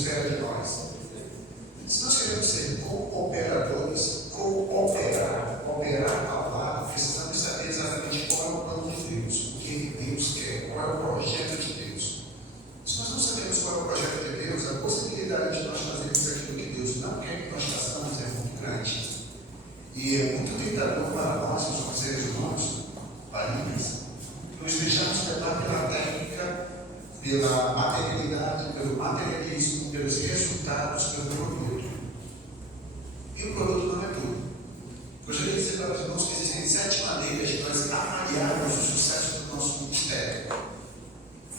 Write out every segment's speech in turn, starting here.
espera de nós. Se nós queremos ser cooperadores, cooperar ao lado, precisamos saber exatamente qual é o plano de Deus, o que Deus quer, qual é o projeto de Deus. Se nós não sabemos qual é o projeto de Deus, a possibilidade de nós fazermos aquilo que Deus não quer que nós façamos é muito grande. E é muito tentador para nós, os seres humanos, falíveis, nos deixamos levar pela técnica, pela materialidade, pelo materialismo, pelos resultados, pelo produto. E o produto não é tudo. Gostaria de dizer para os irmãos que existem 7 maneiras de nós avaliarmos o sucesso do nosso ministério.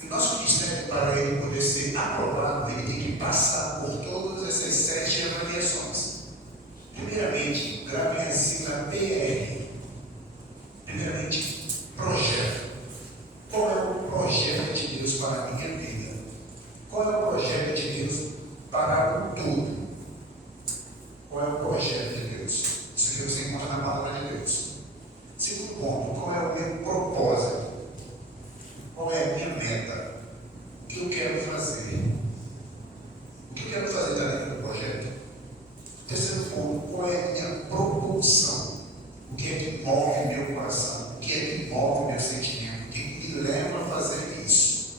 O nosso ministério, para ele poder ser aprovado, ele tem que passar por todas essas 7 avaliações. Primeiramente, gravem a sigla PR. Primeiramente, projeto. Qual é o projeto de Deus para a minha vida? Qual é o projeto de Deus para o todo? Qual é o projeto de Deus? Isso aqui você encontra na palavra de Deus. Segundo ponto, qual é o meu propósito? Qual é a minha meta? O que eu quero fazer? O que eu quero fazer dentro do projeto? Terceiro ponto, qual é a minha propulsão? O que é que move meu coração? O que é que move meu sentimento? O que me leva a fazer isso?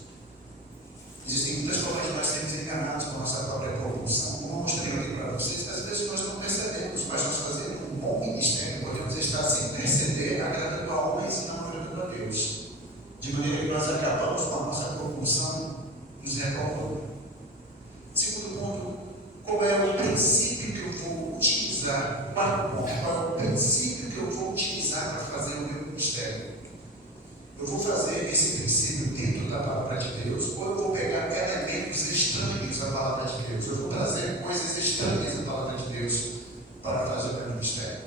Existem muitas formas de nós sermos enganados com a nossa própria propulsão. Como eu mostrei aqui para vocês, às vezes nós não percebemos, mas nós fazemos um bom ministério, podemos estar sem perceber agradando a homens e não agradando a Deus. De maneira que nós acabamos com a nossa propulsão nos recordando. Segundo ponto, qual é o princípio que eu vou utilizar? Qual é o princípio que eu vou utilizar para fazer o meu ministério? Eu vou fazer esse princípio dentro da palavra de Deus, ou eu vou pegar elementos estranhos à palavra de Deus? Eu vou trazer coisas estranhas à palavra de Deus para fazer o meu ministério.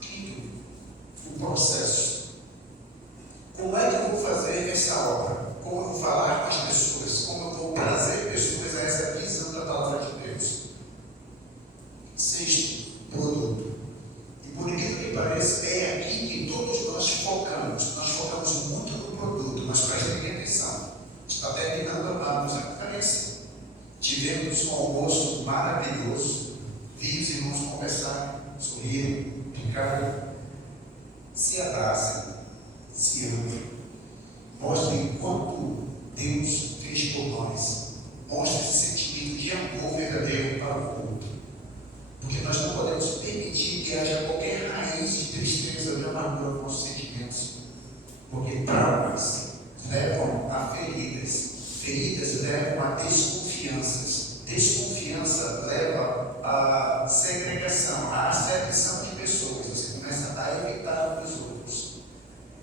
Quinto, o processo. Como é que eu vou fazer essa obra? Como eu vou falar com as pessoas? Como eu vou trazer pessoas a essa visão da palavra de Deus? Sexto, produto. E por incrível que pareça, é aqui que todos nós focamos. Nós focamos muito no produto, mas prestem bem atenção. Está terminando a nossa conferência. Tivemos um almoço maravilhoso. Vi os irmãos conversarem, sorrirem, ficarem, se abracem, se amem. Mostrem quanto Deus fez por nós. Mostre esse sentimento de amor verdadeiro para o outro. Porque nós não podemos permitir que haja qualquer raiz de tristeza, de amargura nos nossos sentimentos. Porque traumas levam a feridas. Feridas levam a desconfianças. Desconfiança leva a segregação, a acepção de pessoas. Você começa a evitar os outros.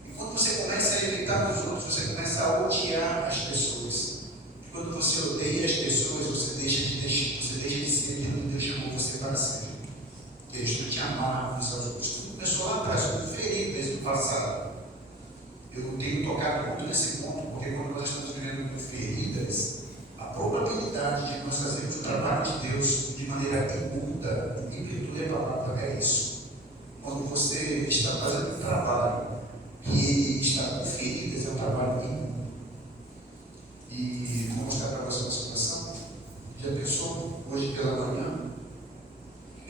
E quando você começa a evitar os outros, você começa a odiar as pessoas. E quando você odeia as pessoas, você deixa de ser aquilo que Deus chamou você para ser. Deus te amar uns aos outros. Tudo começou lá atrás, com feridas do passado. Eu tenho tocado muito nesse ponto, porque quando nós estamos vivendo feridas, a probabilidade de nós fazermos o trabalho de Deus de maneira imunda, em virtude da palavra, é isso. Quando você está fazendo um trabalho e ele está com feridas, é um trabalho imundo. E vou mostrar para você uma situação. Já pensou hoje pela manhã?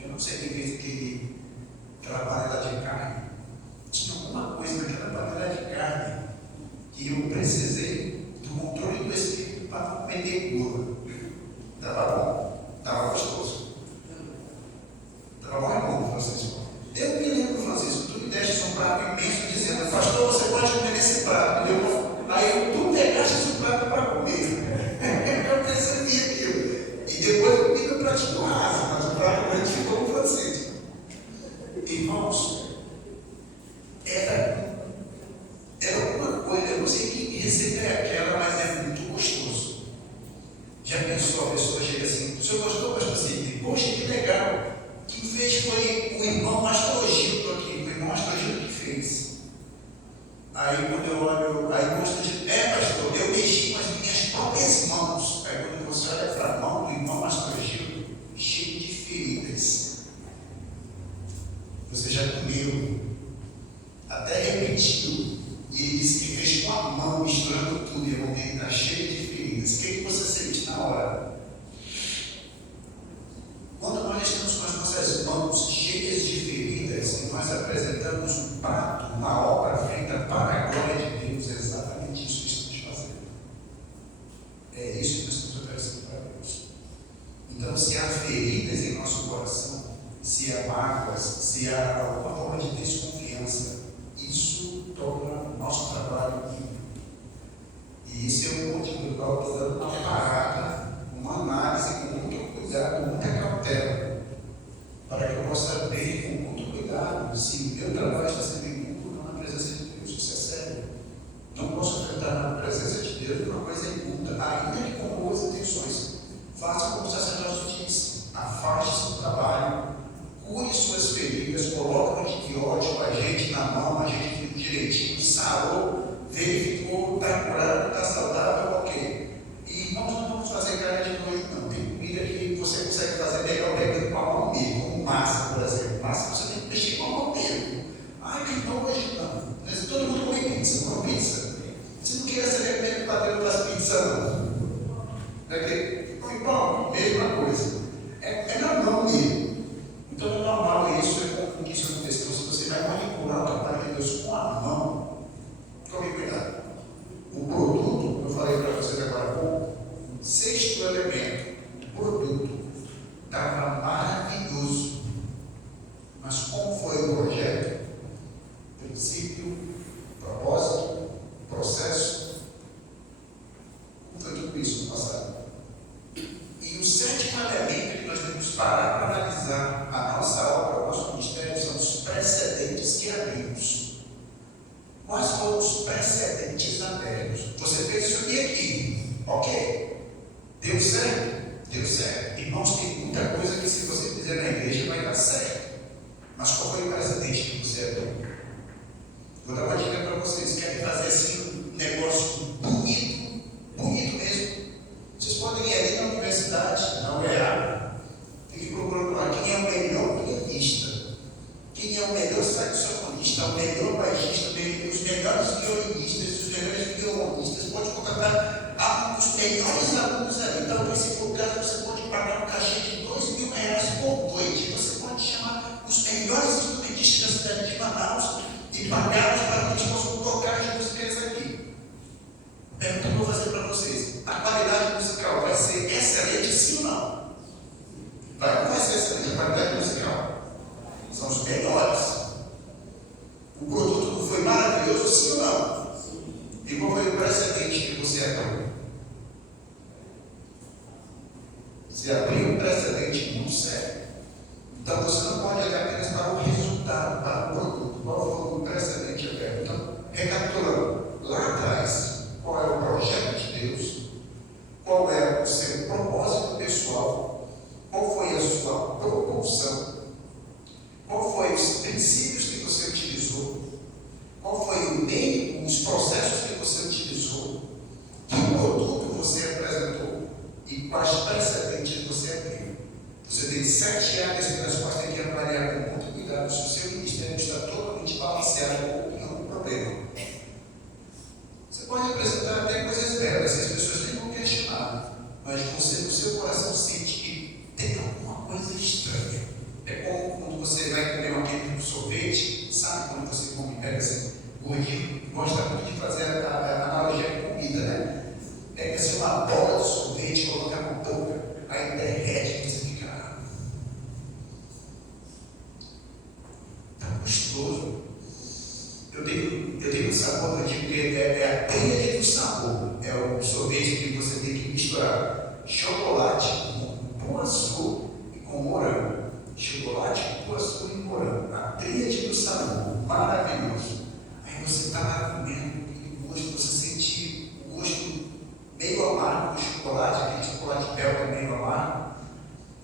Eu não sei quem fez aquela panela de carne. Tinha alguma coisa naquela panela de carne que eu precisei do controle do Espírito para não comer gula. Estava bom, estava gostoso. Estava bom, irmão, Francisco. Eu me lembro, Francisco, tu me deste um prato imenso dizendo: pastor, você pode comer nesse prato. Aí tu pegaste esse prato para comer. Eu percebi aquilo. E depois eu comi no pratinho raso, mas o prato grande ficou com o Francisco. Irmãos, era alguma coisa, eu não sei que receita é aquela, mas é muito gostoso. Já pensou, a pessoa chega assim: o senhor gostou, pastor Sidney? Poxa, que legal. Quem fez foi o irmão Astrogildo aqui, o irmão Astrogildo que fez. Aí quando eu olho, aí o irmão Astrogildo: pastor, eu mexi com as minhas próprias mãos. Aí quando você olha para a mão do irmão Astrogildo, cheio de feridas. Você já comeu, até repetiu, e ele disse que fez com a mão, misturando tudo, e a mão dele está cheia de feridas. O que você sente na hora? feridas em nosso coração, se há mágoas, se há alguma forma de desconfiança, isso torna o nosso trabalho ímpio. E esse é o motivo do qual eu estou dando uma parada, uma análise com muito cuidado, com muita cautela, para que eu possa ver com muito cuidado se o meu trabalho está sendo impuro ou não na presença de Deus. Isso é sério. Não posso enfrentar na presença de Deus uma coisa imunda, ainda que com boas intenções. Faça como o sacerdote disse: afaste-se do trabalho, cure suas feridas, coloque o antibiótico, a gente na mão, a gente viu direitinho, sarou, verificou, está curado, está saudável, ok. E nós não vamos fazer cara de nojo, não. Tem comida que você consegue fazer melhor pegando com a mão mesmo, como massa, por exemplo. Massa você tem que mexer com a mão mesmo. Ai, que nojo, não. Mas todo mundo come pizza, não come pizza. Você não queira saber como é que o padrão das pizzas, não. Come pão, mesma coisa. É normal mesmo. Então é normal isso, é comum que isso aconteça. Então, se você vai manipular o trabalho de Deus com a mão, tome cuidado. O produto, eu falei para vocês agora há pouco, sexto elemento, o produto estava maravilhoso. Mas como foi o projeto? Princípio, propósito, processo, como foi tudo isso no passado? E o sétimo elemento que nós devemos parar para analisar a nossa obra, o nosso ministério, são os precedentes que abrimos. Quais foram os precedentes abertos? Você fez isso aqui, ok? Deu certo? Deu certo. Irmãos, tem muita coisa que se você fizer na igreja vai dar certo. Mas qual foi o precedente que você abriu? Vou dar uma dica para vocês. Querem fazer assim um negócio bonito, bonito mesmo? Vocês podem ir ali na universidade, na UEA, fiquem procurando lá quem é o melhor pianista, quem é o melhor saxofonista, o melhor baixista, os melhores violinistas, os melhores violonistas. Pode contratar os melhores alunos ali. Então, se for o caso, você pode pagar um cachê de R$2.000 por noite. Você pode chamar os melhores instrumentistas da cidade de Manaus e pagá-los para que eles possam tocar as músicas aqui. Pergunta que eu vou fazer para vocês: a qualidade musical vai ser excelente, sim ou não? Não vai ser excelente a qualidade musical. São os melhores. O produto foi maravilhoso, sim ou não? E qual foi o precedente que você abriu? Você abriu um precedente muito sério. Então você não pode olhar apenas para o resultado, para o produto. Qual foi o precedente aberto? Então, recapitulando, lá atrás, qual é o projeto de Deus? Qual é o seu propósito pessoal? Qual foi a sua propulsão? Qual foi os princípios que você utilizou? Qual foi o meio, os processos que você utilizou? Que produto você apresentou? E quais precedentes você abriu? Você tem 7 áreas pelas quais tem que avaliar com muito cuidado se o seu ministério está totalmente balanceado ou não problema. Você pode apresentar até coisas belas, se as pessoas nem vão questionar, mas você, no seu coração, sente que tem alguma coisa estranha. É como quando você vai comer aquele sorvete, sabe quando você come, pega assim, gordinho, gosta muito de fazer a analogia com comida, né? Pega assim uma bola de sorvete, coloca na boca, aí derrete, você fica, tá gostoso. Eu tenho um sabor, eu digo que é a tríade do sabor. É o sorvete que você tem que misturar chocolate com cupuaçu e com morango. Chocolate, cupuaçu e morango. A tríade do sabor, maravilhoso. Aí você está lá comendo aquele gosto, você sente o gosto meio amargo do chocolate, aquele chocolate belga meio amargo.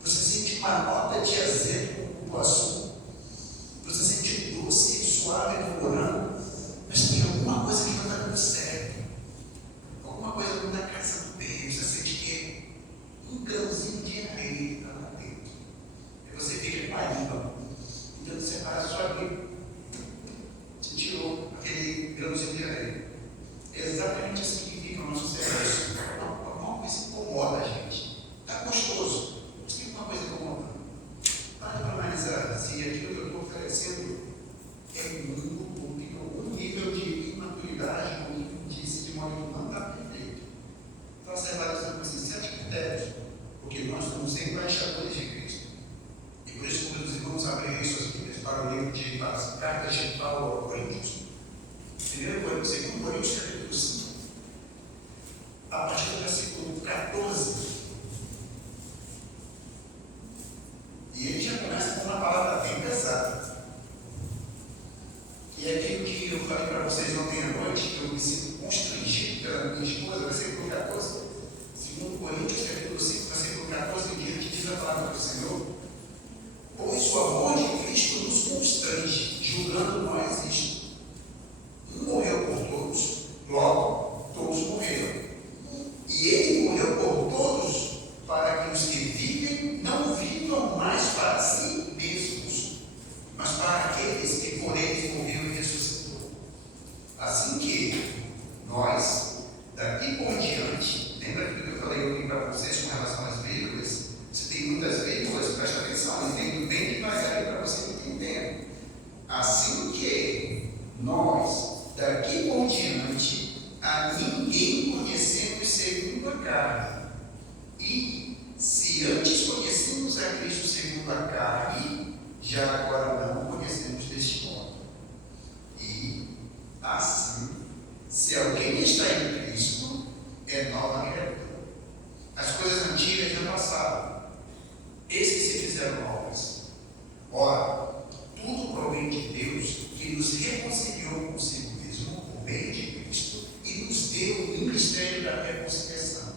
Você sente uma nota de azedo com cupuaçu. Você sente o doce e suave do morango. Mas tem alguma coisa que não está dando certo. Alguma coisa não está casando bem. Você sente que é um grãozinho de areia está lá dentro. Aí você fica com a língua tentando separar a sua língua. Você tirou aquele grãozinho de areia. É exatamente assim que fica o nosso serviço. Alguma coisa incomoda a gente. Está gostoso, mas tem alguma coisa incomodando. Para analisar se aquilo que eu estou oferecendo é muito um nível de imaturidade, um nível de modo que não está perfeito. Então, essa avaliação com esses 7 critérios, porque nós somos embaixadores de Cristo. por isso, quando os irmãos abrirem suas Bíblias para o livro de Cartas de Paulo aos Coríntios, 1 Coríntios, 2 Coríntios, capítulo 5, a partir do versículo 14, e ele já começa com uma palavra bem pesada, que é aquilo que eu falei para vocês ontem à noite, que eu me sinto constrangido pela minha esposa, versículo 14, 2 Coríntios, capítulo 5, versículo 14 em diante, diz a palavra do Senhor: pois o amor de Cristo nos constrange, julgando nós isto: um morreu por todos, logo todos morreram. E ele morreu por todos, para que os que vivem não vivam mais para si mesmos, mas para aqueles que por eles morreu e ressuscitou. Assim que nós, daqui por diante, lembra aquilo que eu falei ontem para vocês com relação às vírgulas? Se tem muitas vírgulas, presta atenção, entendo bem devagar aí para você entender. Assim que nós, daqui por diante, a ninguém conhecemos segundo a carne. E se antes conhecemos a Cristo segundo a carne, já agora não conhecemos deste modo. E assim, se alguém está em Cristo, é nova criatura. As coisas antigas já passaram, eis que se fizeram novas. Ora, tudo provém de Deus, que nos reconciliou consigo mesmo por meio de Cristo e nos deu o ministério da reconciliação.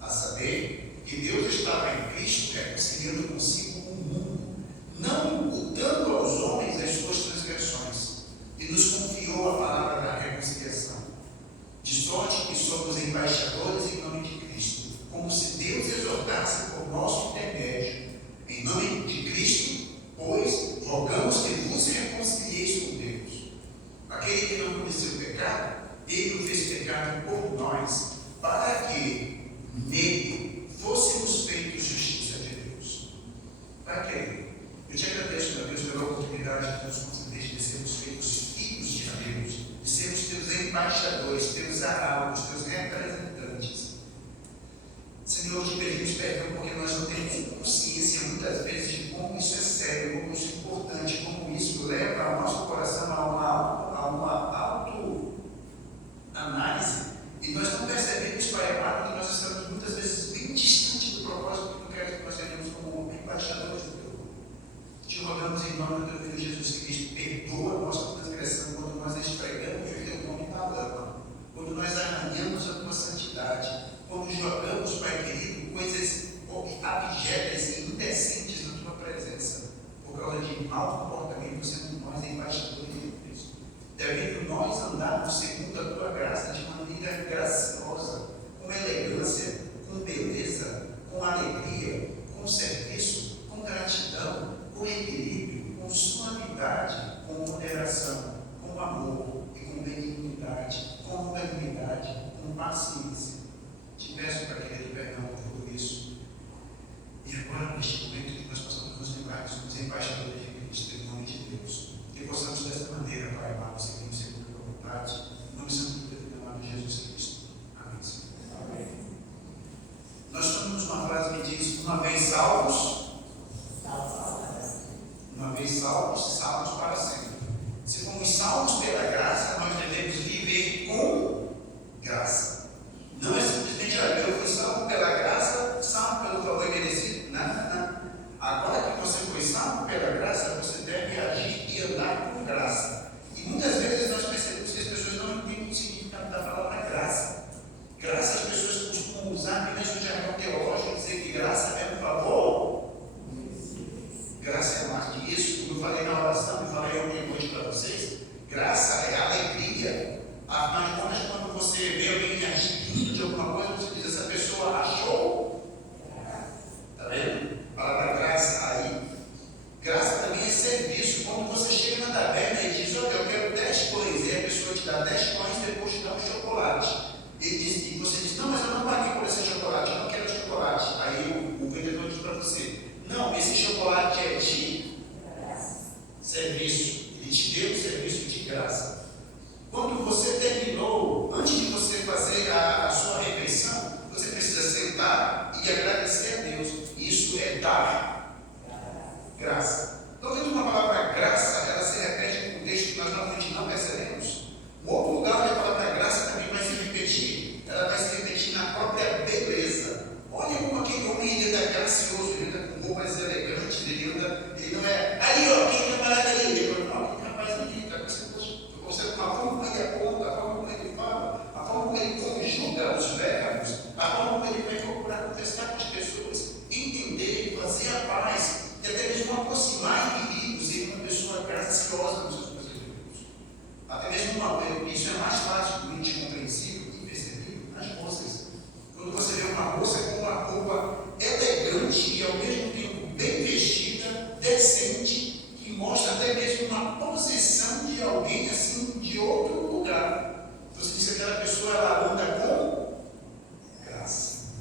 A saber, que Deus estava em Cristo reconciliando consigo o mundo, não imputando aos homens as suas transgressões, e nos confiou a palavra da reconciliação. De sorte que somos embaixadores em nome de Cristo, como se Deus exortasse por nosso intermédio. Em nome de Cristo, pois, rogamos que vos reconcilieis com Deus. Aquele que não conheceu o pecado, ele o fez pecado por nós, para que nele fôssemos feitos justiça de Deus. Para quê? Eu te agradeço, meu Deus, pela oportunidade que nos concedeste de sermos feitos filhos de Deus, de sermos teus embaixadores, teus arautos, teus representantes. Senhor, te pedimos perdão porque nós não temos consciência muitas vezes de como isso é sério, como isso é importante, como isso leva o nosso coração a uma autoanálise. E nós não percebemos, Pai amado, que nós estamos muitas vezes bem distantes do propósito que tu queres que nós sejamos como embaixadores do teu. Te rogamos em nome do teu Filho Jesus Cristo, perdoa a nossa transgressão quando nós esfregamos o teu nome na lama, quando nós arranhamos a tua santidade, quando jogamos, Pai querido, coisas abjetas e indecentes na tua presença, por causa de mau comportamento, sendo nós embaixadores de Cristo. Devendo nós andarmos segundo a tua graça de maneira graciosa, com elegância, com beleza, com alegria, com serviço, com gratidão, com equilíbrio, com suavidade, com moderação, com amor e com benignidade, com longanimidade, com paciência. Te peço para querer perdão por tudo isso. E agora, neste momento que nós possamos nos lembrar que somos embaixadores de Cristo, em nome de Deus, que possamos dessa maneira, Pai amado, seguir segundo a tua vontade, em nome santo do amado Jesus Cristo. Amém, Senhor. Amém. Nós estamos numa frase que diz: uma vez salvos, salvos para sempre. Se fomos salvos pela graça, nós devemos viver com graça. Não é simplesmente, eu fui salvo pela graça, salvo pelo favor merecido. Não. Agora que você foi salvo pela graça, você deve agir e andar com graça. E muitas vezes nós percebemos que as pessoas não entendem o significado da palavra graça. Graça, as pessoas costumam usar apenas no jargão teológico, dizer que graça é um favor. Graça é mais que isso. Como eu falei na oração, eu falei ontem à noite para vocês, graça é alegria. Afinal de contas, quando você vê alguém agindo de alguma coisa, você diz: essa pessoa achou. Está vendo? A palavra graça aí. Graça também é serviço. Quando você chega na taberna e diz: olha, eu quero 10 pães, e a pessoa te dá 10 pães e depois te dá um chocolate. E você diz: não, mas eu não paguei por esse chocolate, eu não quero chocolate. Aí o vendedor diz para você: não, esse chocolate é de serviço. Ele te deu um serviço de graça. Quando você terminou, antes de você fazer a sua refeição, você precisa sentar e agradecer a Deus. Isso é dar gracioso, ele anda com roupas elegantes, ele não é ali, ó, quem camarada ali, ele fala, não, aquele rapaz ali, tá você a forma como ele aponta, a forma como ele fala, a forma como ele conjuga os verbos, a forma como ele vai procurar conversar com as pessoas, entender, fazer a paz, e até mesmo aproximar inimigos em uma pessoa graciosa nos seus procedimentos. Até mesmo isso é mais facilmente compreensível e percebido nas moças. Quando você vê uma moça com uma roupa elegante e ao mesmo tempo bem vestida, decente, que mostra até mesmo uma posição de alguém assim de outro lugar. Você diz que aquela pessoa ela anda com graça.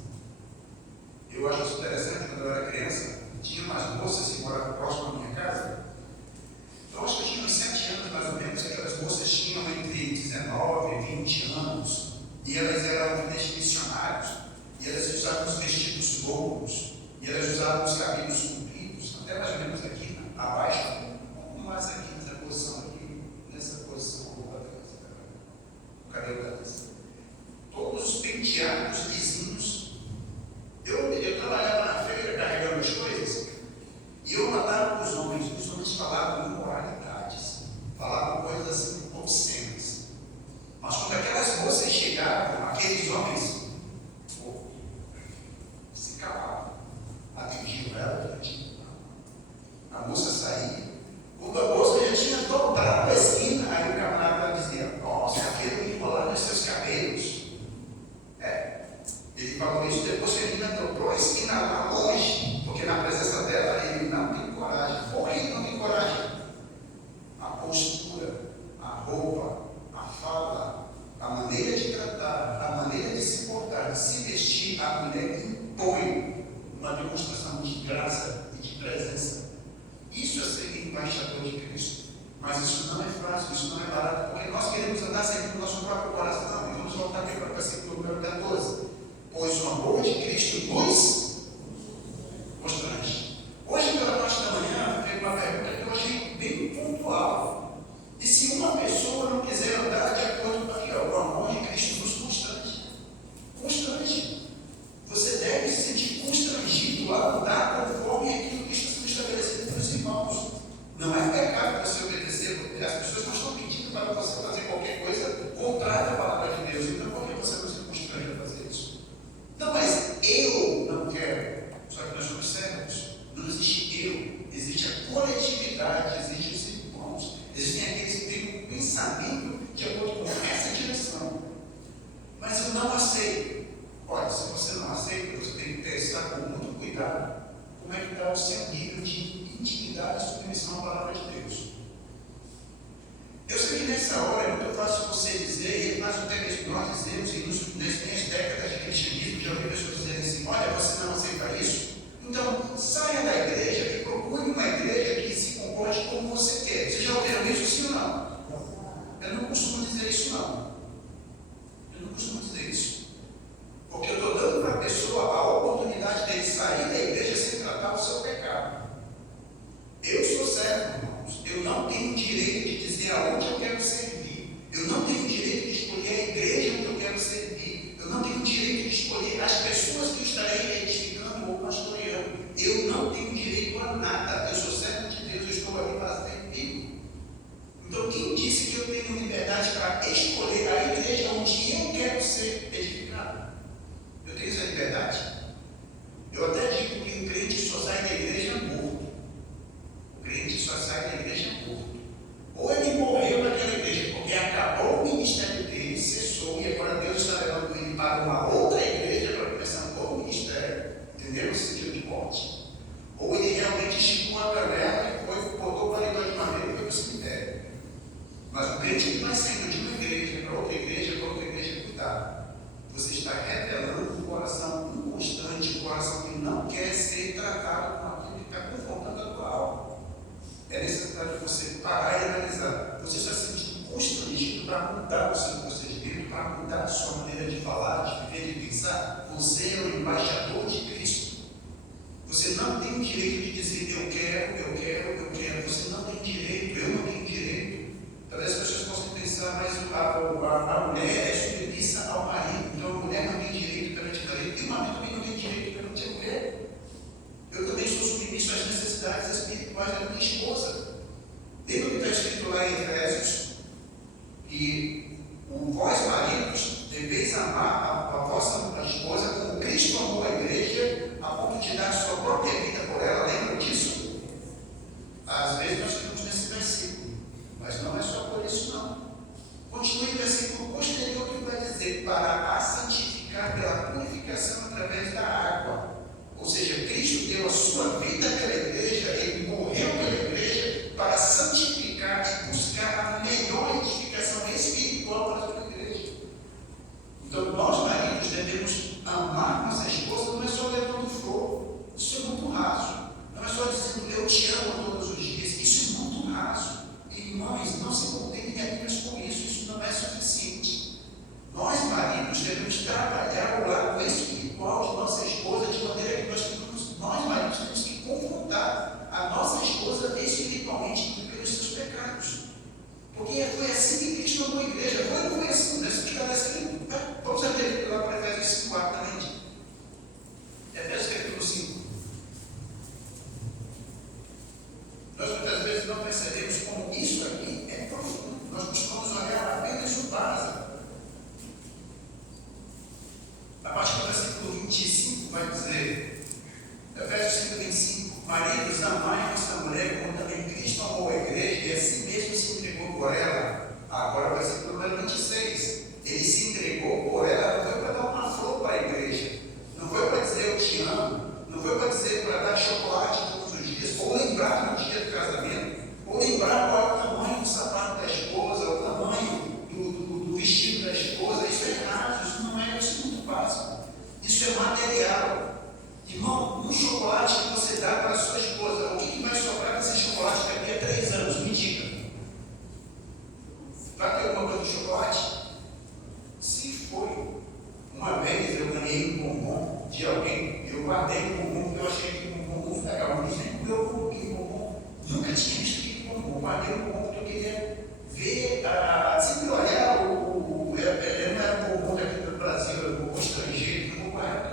Eu acho isso interessante. Quando eu era criança, tinha umas moças que moravam próximo da minha casa. Eu acho que eu tinha uns 7 anos mais ou menos, que aquelas moças tinham entre 19 e 20 anos, e elas eram missionários, e elas usavam os vestidos longos, e elas usavam os cabelos compridos, até mais ou menos aqui, abaixo, um pouco mais aqui, nessa posição aqui, nessa posição, o cabelo delas. Todos os penteados lisinhos. Eu trabalhava na feira carregando as coisas, e eu matava os homens falavam imoralidades, falavam coisas assim obscenas. Mas quando aquelas moças chegavam, aqueles homens se calavam, atendiam ela, a moça saía. Quando a moça já tinha dobrado a esquina, aí o camarada dizia, nossa, cabelo enrolado nos seus cabelos. Ele falou isso depois que ele ainda dobrou a esquina lá longe, porque na presença dela ele não tem coragem. Por que ele não tem coragem? A postura, a roupa, a fala, a maneira de tratar, a maneira de se portar, de se vestir, a mulher impõe uma demonstração de graça e de presença. Isso é ser embaixador de Cristo. Mas isso não é fácil, isso não é barato, porque nós queremos andar sempre no nosso próprio coração. E vamos voltar aqui para o versículo número 14. Pois o amor de Cristo nos constrange. Hoje, pela parte da manhã, teve uma pergunta que eu achei bem pontual. E se uma pessoa não quiser andar de acordo com aquilo, o amor de Cristo nos constrange. Constrange. Você deve se sentir constrangido a andar conforme aquilo que está sendo estabelecido pelos irmãos. Não é pecado você obedecer. As pessoas não estão pedindo para você fazer qualquer coisa contrária à palavra de Deus. Então, por que você não se constrange a fazer isso? Não, mas eu não quero. Só que nós somos servos. Não existe eu. Existe a coletividade, existem os irmãos. Existem aqueles que têm um pensamento de acordo com essa direção. Mas eu não aceito. Olha, se você não aceita, você tem que testar com muito cuidado como é que está o seu nível de intimidade e submissão à palavra de Deus. Eu sei que nessa hora é muito fácil você dizer, e nós até mesmo nós dizemos, e nas minhas décadas de cristianismo, já ouvi pessoas dizerem assim, olha, você não aceita isso? Então, saia da igreja e procure uma igreja que se comporte como você quer. Vocês já ouviram isso, sim ou não? Eu não costumo dizer isso, não. Eu não costumo dizer isso. Porque eu estou dando para a pessoa a oportunidade de sair da igreja sem tratar o seu pecado. Eu sou servo, irmãos. Eu não tenho direito de dizer aonde eu quero servir. Eu não tenho direito de escolher a igreja onde eu quero servir. Eu não tenho direito de escolher as pessoas que eu estarei edificando ou pastoreando. Eu não tenho direito a nada. Eu sou servo de Deus. Eu estou ali para servir. Então, quem disse que eu tenho liberdade para escolher a igreja onde eu quero ser edificado? Eu tenho essa liberdade? Eu até digo que o crente só sai da igreja morto. O crente só sai da igreja morto. Ou ele morreu naquela igreja porque acabou o ministério dele, cessou, e agora Deus está levando ele para uma outra igreja para começar um novo ministério. Entenderam o sentido de morte? Ou ele realmente esticou a canela e botou o paletó de madeira e foi para o cemitério. Mas o crente que vai saindo de uma igreja para outra igreja, cuidado. Você está revelando um coração inconstante, um coração que não quer ser tratado com aquilo que está confrontando a tua alma. É necessário você parar e analisar. Você está se sentindo constrangido para mudar o seu procedimento, para mudar a sua maneira de falar, de viver, de pensar. Você é o embaixador de Cristo. Você não tem o direito de dizer eu quero. Você não tem direito, eu não tenho direito. Talvez as pessoas possam pensar, mas a mulher é submissa ao marido. Então a mulher não tem direito perante o marido e o marido também não tem direito perante a mulher. nós é a minha esposa. Lembra o que está escrito lá em Efésios? Que vós, maridos, deveis amar a vossa esposa como Cristo amou a igreja, a ponto de dar sua própria vida por ela. Lembra disso? Às vezes nós ficamos nesse versículo, mas não é só por isso, não. Continue o versículo posterior que vai dizer: para a santificar pela purificação através da água. Ou seja, Cristo deu a sua vida pela igreja, ele morreu pela igreja para santificar e buscar a melhor edificação espiritual para a sua igreja. Então, nós, maridos, devemos amar nossa esposa, não é só levando flor, isso é muito raso. Não é só dizendo eu te amo todos os dias, isso é muito raso. Irmãos, não se contentem apenas com isso, isso não é suficiente. Nós, maridos, devemos trabalhar o lado espiritual de nossa esposa de maneira que nós maridos, temos que confrontar a nossa esposa espiritualmente pelos seus pecados. Porque foi assim que Cristo amou a igreja. Agora não foi assim, não é assim que está escrito. Vamos até lá para Efésios 5:4 também. Efésios capítulo 5. Nós muitas vezes não percebemos como isso aqui é profundo. Nós buscamos olhar apenas o básico. A partir do versículo 25 vai dizer, Efésios 5:25, maridos, amai vossa mulher como também Cristo amou a igreja e assim mesmo se entregou por ela. Agora o versículo 26, ele se entregou por ela, não foi para dar uma flor para a igreja, não foi para dizer eu te amo, não foi para dizer para dar chocolate todos os dias, ou lembrar no dia do casamento, ou lembrar qual é o tamanho do sapato da esposa, o tamanho do vestido da esposa. Isso é errado, isso não é, isso é muito básico, isso é material. Irmão, um chocolate que você dá para a sua esposa, o que vai sobrar desse chocolate daqui a 3 anos? Me diga. Vai ter alguma coisa de chocolate? Se foi. Uma vez eu ganhei um bombom de alguém, eu guardei um bombom porque eu achei que o bombom foi legal. Ninguém comeu aquele bombom. Nunca tinha visto aquele bombom. Guardei um bombom porque eu queria ver, sempre olhar ele não era um bombom daqui do Brasil, era um bombom estrangeiro, não vou guardar.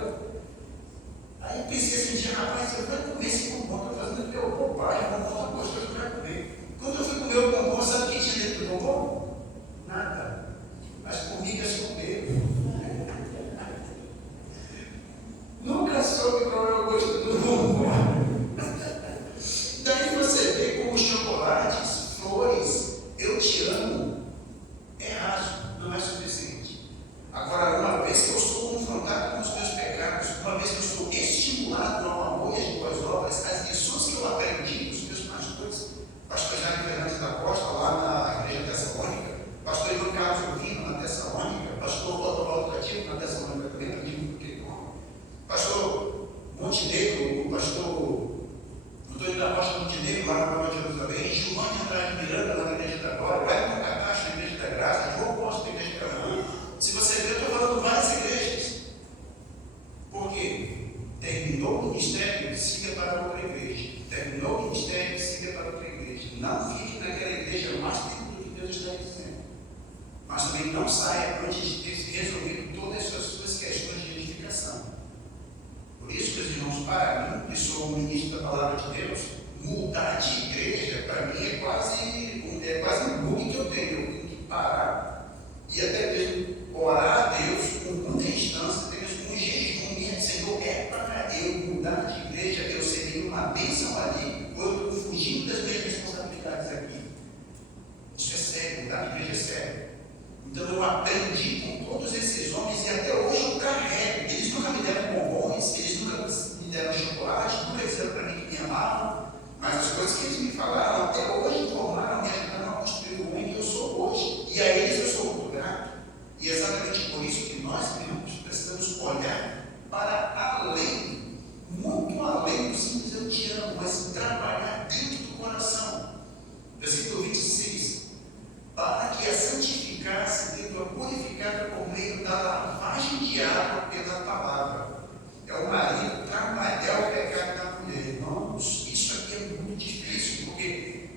Aí eu pensei assim, rapaz, eu vou comer esse bombom, estou fazendo teu bobagem, o bombom está gostoso, eu quero comer. Quando eu fui comer o bombom, sabe o que tinha dentro do bombom? Nada. As formigas comeram. Nunca soube qual é o gosto do bombom. Daí você vê como chocolates, flores, eu te amo, é raso, não é suficiente. Agora, uma vez que eu sou confrontado com os meus pecados, uma vez que eu sou estimulado ao amor e às boas obras, as lições que eu aprendi dos meus pastores, pastor Jaime Fernandes da Costa, lá na igreja Tessalônica, pastor Ivan Carlos Urbino na Tessalônica, pastor Otovaldo Cativo na Tessalônica também, pastor Montenegro, o pastor Antônio da Costa Montenegro, lá na Nova Jerusalém, Giovanni Andrade Miranda, lá na igreja da Glória, Wellington Catacho, na igreja da Graça, João Costa, na igreja da Canaã. Se você ver, eu estou falando várias igrejas. Por quê? Terminou o ministério, siga para outra igreja. Terminou o ministério, siga para outra igreja. Não fique naquela igreja mais tempo do que Deus está dizendo. Mas também não saia antes de ter resolvido todas as suas questões de edificação. Por isso, meus irmãos, para mim, que sou o ministro da palavra de Deus, mudar de igreja, para mim, é quase um bug que eu tenho. Eu tenho que parar e até mesmo orar a Deus com muita instância, até mesmo com jejum. Senhor, é para eu mudar de igreja, eu seria uma bênção ali, ou eu estou fugindo das minhas responsabilidades aqui. Isso é sério, mudar de igreja é sério. Então eu aprendi com todos esses homens e até hoje eu carrego. Eles nunca me deram bombons, eles nunca me deram chocolate, nunca disseram para mim que me amavam, mas as coisas que eles me falaram até hoje formaram, me ajudaram a construir o homem que eu sou hoje. E a eles eu sou muito grato. E é exatamente por isso que nós, irmãos, precisamos olhar para além, muito além do simples eu te amo, mas trabalhar dentro do coração. Versículo 26. Para que a santificasse, tendo-a purificada por meio da lavagem de água pela palavra. É o marido trabalhar o pecado da mulher. Irmãos, isso aqui é muito difícil, porque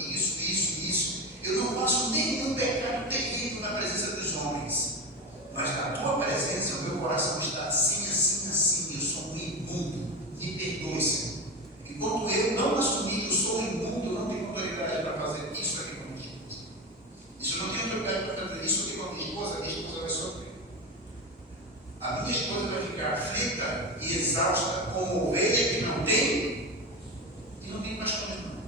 isso. Eu não faço nenhum pecado terrível na presença dos homens. Mas na tua presença, o meu coração está assim. Eu sou um imundo. Me perdoe, Senhor. Enquanto eu não assumir que eu sou um imundo, eu não tenho autoridade para fazer isso aqui com a minha esposa. Isso eu não tenho autoridade para fazer isso aqui com a minha esposa vai sofrer. A minha esposa vai ficar aflita e exausta como ovelha que não tem pastor nenhum.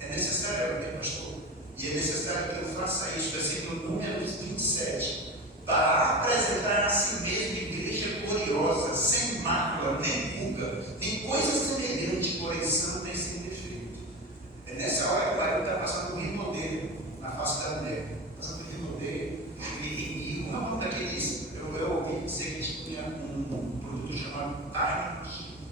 É necessário ela ter pastor. E é necessário que eu faça isso. Versículo número 27. Para apresentar a si mesmo igreja gloriosa, sem mácula, nem ruga, nem coisa semelhante, porém santa e sem defeito. É nessa hora que o marido está passando um rímel dele na face da mulher. Passando o rímel dele, e uma daqueles, eu ouvi dizer que tinha um produto chamado Time,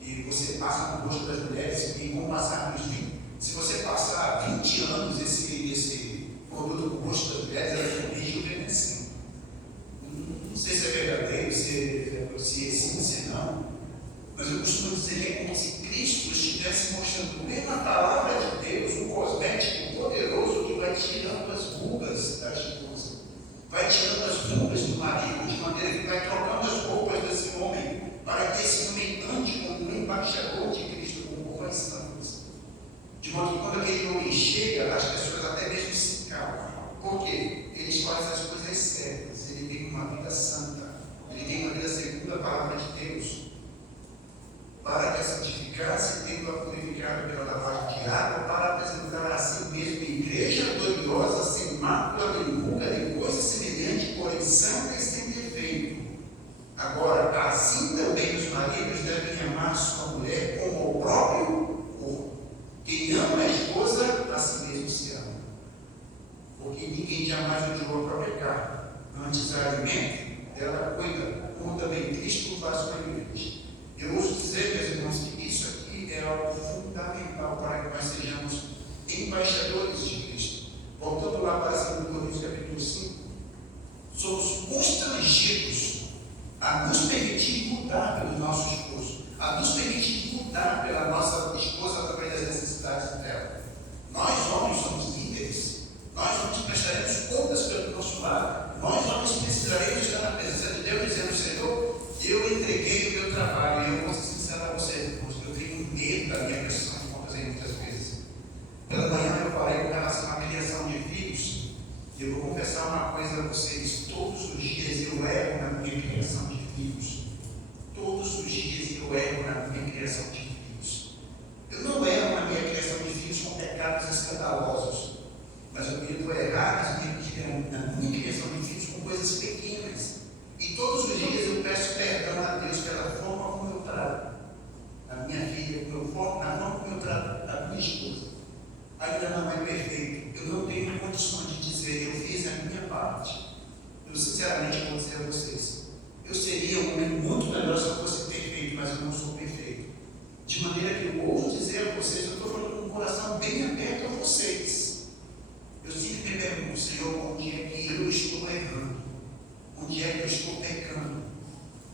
que você passa no rosto das mulheres e vão passar nos 20. Se você passar 20 anos esse produto no rosto das mulheres, ela corrige o venecinho. Não sei se é verdadeiro, se é sim, se não, mas eu costumo dizer que é como se Cristo estivesse mostrando mesmo a palavra de Deus, um cosmético poderoso que vai tirando as rugas da esposa, vai tirando as rugas do marido, de maneira que vai trocando as roupas desse homem, para que esse homem ande como um embaixador de Cristo, como roupas santas. De modo que quando aquele homem chega, as pessoas até mesmo se calmam. Por quê? Eles fazem as coisas certas, ele tem uma vida santa, ele tem uma vida segundo a palavra de Deus, para que a santificasse, tendo-a purificado pela lavagem de água, para apresentar a si mesmo igreja gloriosa, sem mácula, nem ruga, nem coisa semelhante, porém santa e sem defeito. Agora, assim também os maridos devem amar sua mulher como ao próprio corpo. Quem ama a esposa, a si mesmo se ama. Porque ninguém jamais odiou a própria carne, antes a alimenta, ela cuida, como também Cristo faz com a igreja. Eu ouso dizer, meus irmãos, que isso aqui é algo fundamental para que nós sejamos embaixadores de Cristo. Voltando lá para 2 Coríntios capítulo 5, somos constrangidos a nos permitir mudar pelo nosso esposo, a nos permitir mudar pela nossa esposa através das necessidades dela. Nós, homens, somos líderes. Nós, homens, prestaremos contas pelo nosso lado. Nós, homens, precisaremos estar na presença de Deus, dizendo: Senhor, eu entreguei o meu trabalho. E eu vou ser sincero a você, irmãos, eu tenho medo da minha prestação de contas aí muitas vezes. Pela manhã eu falei com relação à criação de filhos. E eu vou confessar uma coisa a vocês: todos os dias eu erro na minha criação de filhos. Todos os dias eu erro na minha criação de filhos. Eu não erro na minha criação de filhos com pecados escandalosos, mas eu tento errar na minha criação de filhos com coisas pequenas. E todos os dias eu peço perdão a Deus pela forma como eu trato a minha filha, na forma como eu trato a minha esposa. Ainda não é perfeito. Eu não tenho condições de dizer: eu fiz a minha parte. Eu sinceramente vou dizer a vocês: eu seria um homem muito melhor se eu fosse perfeito, mas eu não sou perfeito. De maneira que eu ouso dizer a vocês, eu estou falando com o coração bem aberto a vocês. Eu sempre me pergunto: Senhor, onde é que eu estou errando? Onde é que eu estou pecando?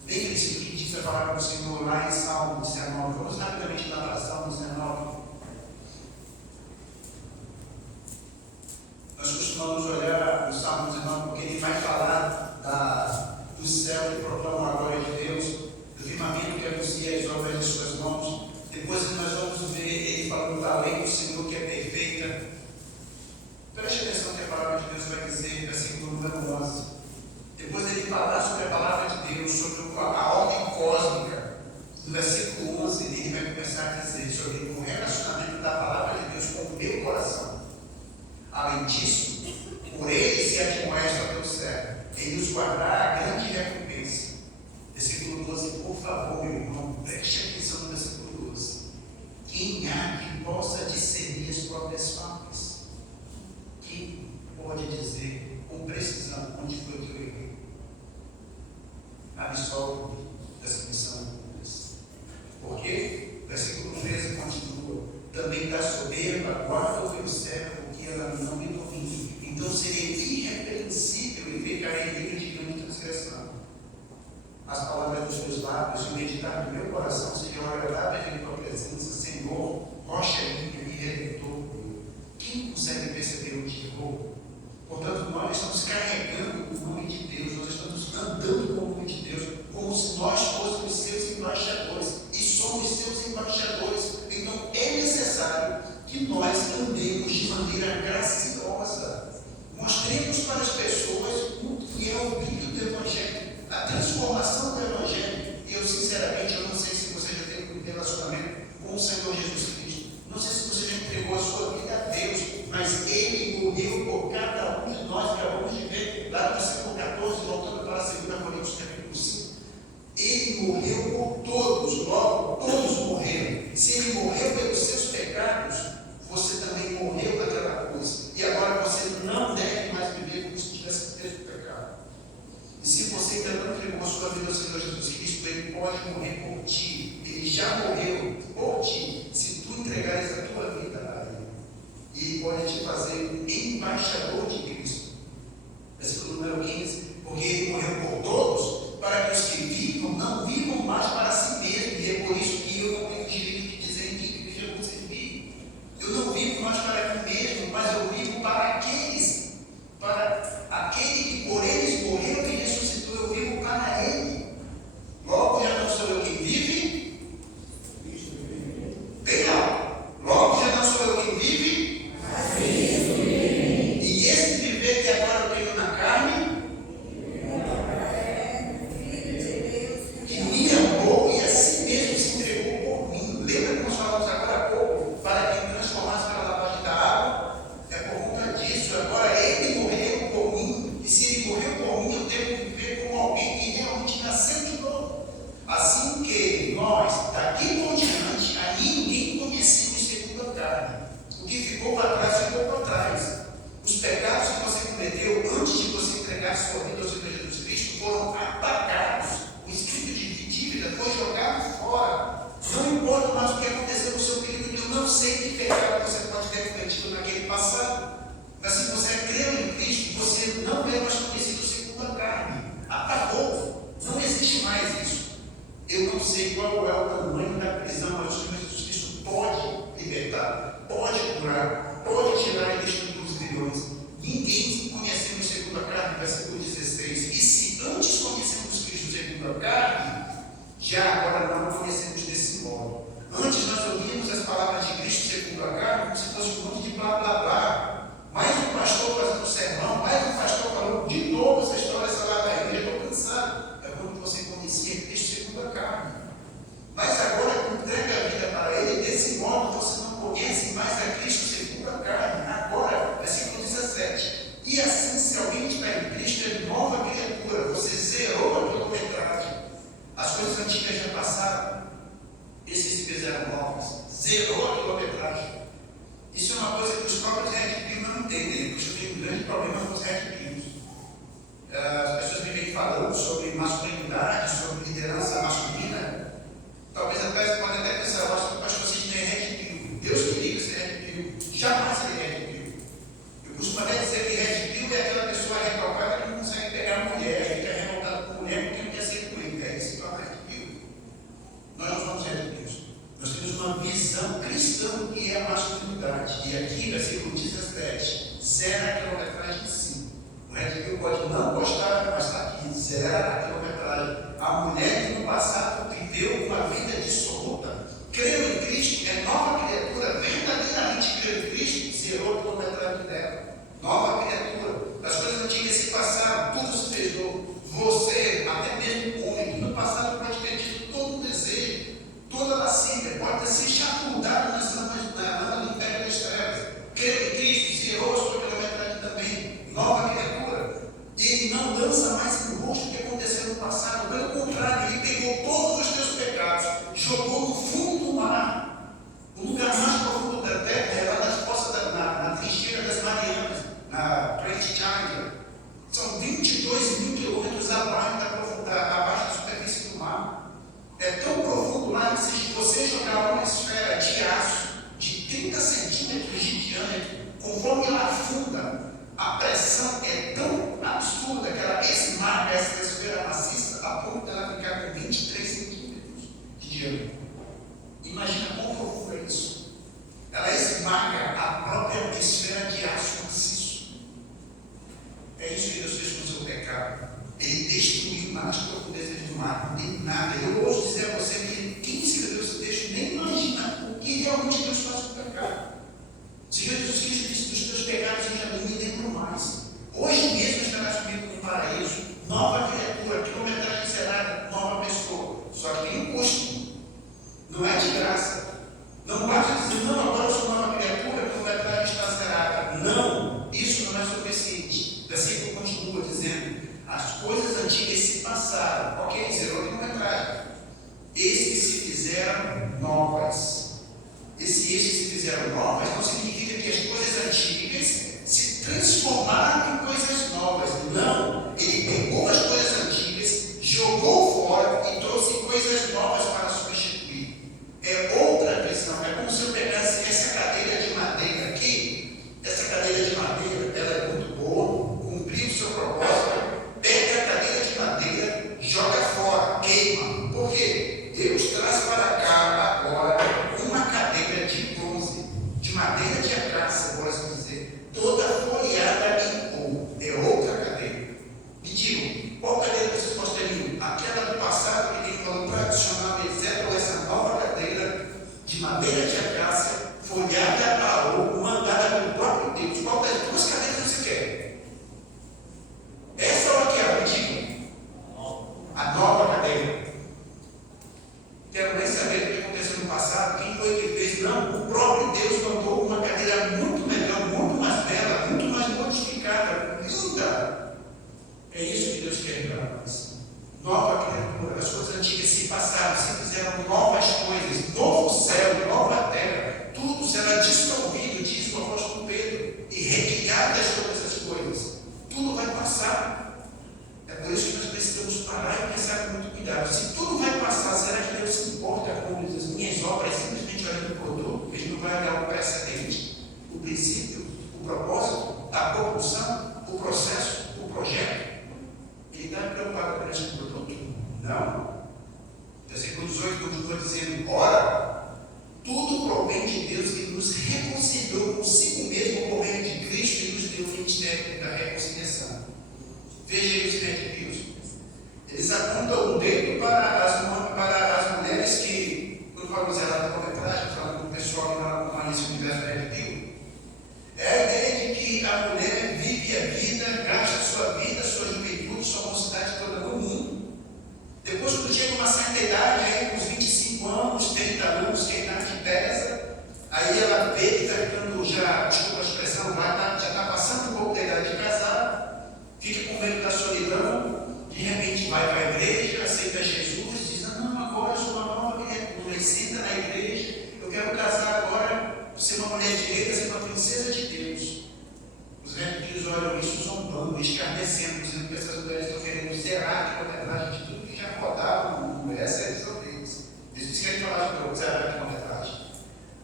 Lembre-se do que diz a palavra do Senhor lá em Salmo 19. Vamos rapidamente lá para Salmo 19. Nós costumamos olhar o Salmo 19 porque ele vai falar do céu que proclama a glória de Deus, do firmamento que anuncia as obras de suas mãos. Depois nós vamos ver ele falando da lei do Senhor que é perfeita. Preste atenção que a palavra de Deus vai dizer, versículo número 11. Depois ele falar sobre a palavra de Deus, sobre a ordem cósmica. No versículo 11 ele vai começar a dizer sobre o relacionamento da palavra de Deus com o meu coração. Além disso, por ele se admoesta ao teu servo, ele nos guardará a grande recompensa. Versículo 12, por favor, meu irmão, preste atenção no versículo 12. Quem há que possa discernir as próprias faltas? Quem pode dizer com precisão onde foi que eu errei? Absolve dessa missão. Por quê? Versículo 13 continua: também da soberba guarda o teu servo, que ela não me domine. Então serei irrepreensível e ficarei livre de grande transgressão. As palavras dos teus lábios e o meditar do meu coração sejam agradáveis em tua presença, Senhor, rocha minha e redentor nós estamos carregando o nome de Deus, nós estamos andando com o nome de Deus, como se nós fôssemos seus embaixadores, e somos seus embaixadores. Então é necessário que nós andemos de maneira graciosa, mostremos para as pessoas o que é o brilho do Evangelho, a transformação do Evangelho. E eu, sinceramente, eu não sei se você já tem um relacionamento com o Senhor Jesus Cristo, não sei se você já entregou a sua vida a Deus, mas Ele morreu por cada um de nós, que acabamos de ver lá no versículo 14, voltando para 2 Coríntios capítulo 5. Ele morreu por todos, logo todos morreram. Se Ele morreu pelos seus pecados, você também morreu daquela coisa. E agora você não deve mais viver como se tivesse feito pecado. E se você ainda não entregou a sua vida ao Senhor Jesus Cristo, Ele pode morrer por ti. Ele já morreu por ti, se tu entregares a tua vida a Ele. E Ele pode te fazer um embaixador de Cristo. Versículo número 15. Porque Ele morreu por todos, para que os que vivam não vivam mais para si mesmos. E é por isso que eu não tenho direito de dizer em que igreja você vive. Eu não vivo mais para mim mesmo, mas eu vivo para aquele que por eles morreu e ressuscitou. Eu vivo para Ele. Logo já não sou eu quem vive. Bem alto. Logo já não sou eu quem vive. E esse viver que agora eu tenho na carne, que me amou e assim mesmo se entregou por mim. Lembra que nós falamos agora há pouco, para que me transformasse pela lavagem da água? É por conta disso. Agora Ele morreu por mim, e se Ele morreu por mim, eu devo viver como alguém que realmente nasceu de novo. Assim que nós, daqui por diante, a ninguém conhecemos segundo a carne. O que ficou para trás, ficou para trás. Os pecados que você cometeu antes de você entregar sua vida ao Senhor Jesus Cristo foram apagados. O escrito de dívida foi jogado fora. Não importa mais o que aconteceu no seu período, eu não sei que pecado você pode ter cometido naquele passado. Mas se você creu em Cristo, você não é mais conhecido segundo a carne. Apagou. Não existe mais isso. Eu não sei qual é o tamanho da prisão, mas o Senhor Jesus Cristo pode libertar, pode curar, pode tirar ele dos grilhões. Ninguém conhecemos segundo a carne, versículo 16. E se antes conhecemos Cristo segundo a carne, já agora não o conhecemos desse modo. Antes nós ouvíamos as palavras de Cristo segundo a carne como se fosse um monte de blá blá blá. Mais um pastor fazendo sermão, mais um pastor falando de novo essa história, essa lá da igreja. Estou cansado. É quando você conhecia Cristo segundo a carne. Mas agora, quando entrega a vida para Ele, desse modo você não conhece mais a Cristo segundo a carne. Agora, versículo 17. E assim, se alguém estiver em Cristo, é nova criatura. Você zerou a quilometragem. As coisas antigas já passaram. Esses se fizeram novas. Zerou a quilometragem. Isso é uma coisa que os próprios Red Pill não entendem. Porque eu tenho um grande problema com os Red Pills. As pessoas me vêm falando sobre masculinidade, sobre liderança masculina. Talvez até podem até pensar, eu acho que o pastor Sidney é Red Pill. Deus queria ser Red Pill. Jamais seria Red Pill. Eu costumo até dizer que Red Pill é aquela pessoa recalcada que não consegue pegar mulher, e fica revoltada com mulher porque não quer ser com ele. Aí se torna Red Pill. Nós não somos Red Pills. Nós temos uma visão cristã do que é a masculinidade. E aqui, versículo 17, zera a quilometragem de si. O Red Pill pode não gostar, mas está aqui, zera a quilometragem. A mulher que no passado viveu uma vida dissoluta, creu em Cristo, é nova criatura, verdadeiramente creu em Cristo, zerou a quilometragem dela. Nova criatura. As coisas antigas se passaram, tudo se fez novo. Você, até mesmo o homem, que no passado pode ter tido todo um desejo, toda a lascívia, pode ter se chafurdado na lama do império das trevas. Creu em Cristo, zerou a sua quilometragem também. Nova criatura. Ele não dança mais no rosto o que aconteceu no passado. Pelo contrário, ele pegou todos os teus pecados, jogou no fundo do mar, o lugar mais profundo da terra, é lá nas fossas na trincheira das Marianas, na Great Challenger. São 22 mil quilômetros abaixo da superfície do mar. É tão profundo lá que se você jogar uma esfera de aço de 30 centímetros de diâmetro, conforme ela afunda, a pressão é tão absurda que ela esmaga essa esfera maciça a ponto de ela ficar com 23 centímetros de diâmetro. Imagina quão profundo é isso. Ela esmaga a própria esfera de aço maciço. É eram novas, não significa que as coisas antigas se transformaram em coisas novas. Não, ele pegou as coisas antigas, jogou fora e trouxe coisas novas para substituir. É outra questão, é como se eu pegasse essa cadeira de madeira aqui, essa cadeira de madeira, ela é muito boa, cumpriu o seu propósito, pega a cadeira de madeira, joga fora, queima. Por quê? Deus traz para cá agora uma cadeira de bronze, de madeira de acácia, por assim dizer, toda folheada em ouro. É outra cadeira. Me digam, qual cadeira vocês gostariam? Aquela do passado, que tem valor tradicional, etc., ou essa nova cadeira de madeira de acácia, folhada a ouro, mandada pelo próprio Deus? Qual das duas cadeiras você quer? Essa ou aquela? Me digam. A nova cadeira. Quero nem saber o que aconteceu no passado, quem foi que fez. Não, o próprio Deus mandou uma cadeira muito melhor, muito mais bela, muito mais modificada, linda. É isso que Deus quer para nós. Nova criatura. As coisas antigas se passaram, se fizeram novas coisas, novo céu, nova terra. Tudo será dissolvido, diz o apóstolo Pedro, e recriadas todas as coisas. Tudo vai passar. É por isso que nós precisamos parar e pensar com muito cuidado. Se tudo vai passar, será que Deus se importa com as minhas obras, simplesmente olhando o produto? Ele não vai olhar o precedente, o princípio, o propósito, a propulsão, o processo, o projeto? Ele está preocupado com esse produto? Não. Versículo 18 continua dizendo: ora, tudo provém de Deus, que nos reconciliou consigo mesmo por meio de Cristo e nos deu o ministério da reconciliação. Veja aí os negativos. Eles apontam o dedo para as mulheres que, quando falamos da corretagem, falando com o pessoal que não conhece o universo negativo, é a ideia de que a mulher vive a vida, gasta sua vida, sua juventude, sua mocidade toda no mundo. Depois, quando chega uma certa idade, aí, com os 25 anos, 30 anos, que a idade pesa, aí ela vê que está ficando já, desculpa a expressão, já está passando um pouco da idade de casar. Fica com medo da solidão, de repente vai para a igreja, aceita Jesus, diz: não, agora eu sou uma nova criatura, e senta na igreja, eu quero casar agora, ser uma mulher direita, ser uma princesa de Deus. Os religiosos olham isso zombando, escarnecendo, dizendo que essas mulheres estão querendo zerar a quilometragem de tudo que já rodava no mundo. Essa é a visão deles. Eles querem falar de zerar a quilometragem.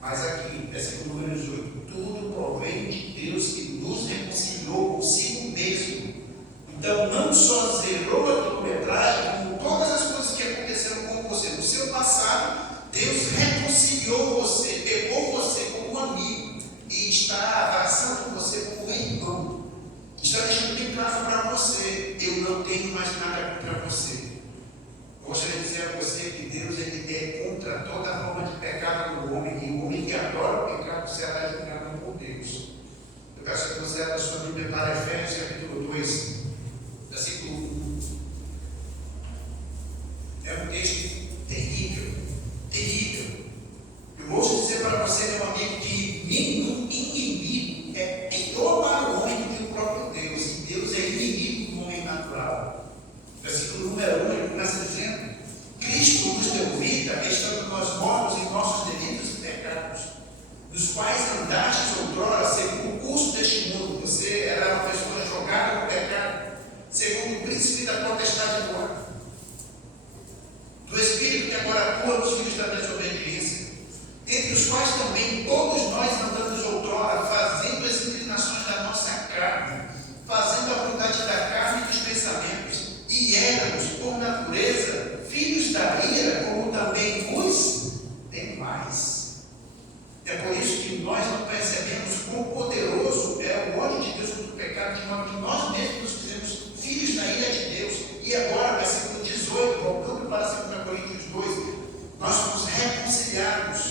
Mas aqui, versículo número 18: tudo provém de Deus, que nos reconciliou consigo mesmo. Então, não só zerou a quilometragem, como todas as coisas que aconteceram com você no seu passado, Deus reconciliou você, pegou você como um amigo e está abraçando você como um irmão. Está deixando bem claro para você: eu não tenho mais nada contra você. Eu gostaria de dizer a você que Deus ele é contra toda forma de pecado do homem, e o homem que adora o pecado será julgado por Deus. Eu peço que você abra sua Bíblia para Efésios capítulo 2. Versículo 1. É um texto terrível, terrível. Eu vou dizer para você, meu amigo, que nenhum inimigo é pior para o homem do que o próprio Deus. E Deus é inimigo do homem natural. Versículo número 1, ele começa dizendo: Cristo nos deu vida, estando nós mortos em nossos delitos e pecados, nos quais andastes outrora segundo o curso deste mundo. Você era uma pessoa jogada no pecado, segundo o príncipe da potestade do ar, do Espírito que agora atua nos filhos da desobediência, entre os quais também todos nós andamos outrora, fazendo as inclinações da nossa carne, fazendo a vontade da carne e dos pensamentos, e éramos, por natureza, filhos da ira, como também os demais. É por isso que nós não percebemos quão poderoso é o ódio de Deus contra o pecado, de modo que nós mesmos nos fizemos filhos da ira de Deus. E agora, versículo 18, voltando para 2 Coríntios 2, nós fomos reconciliados.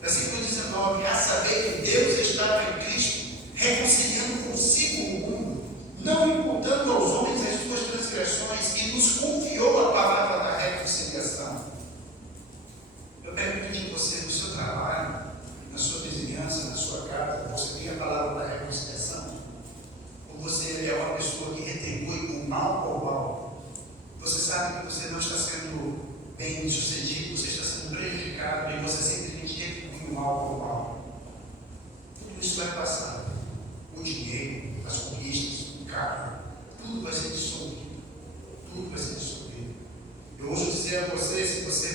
Versículo 19, a saber que Deus estava em Cristo, reconciliando consigo o mundo, não imputando aos homens as suas transgressões, e nos confiou a palavra da reconciliação. Eu pergunto de você, no seu trabalho, na sua vizinhança, na sua casa, você tem a palavra da reconciliação? Ou você é uma pessoa que retribui o mal com o mal? Você sabe que você não está sendo bem sucedido, você está sendo prejudicado, e você simplesmente retribui o mal com o mal.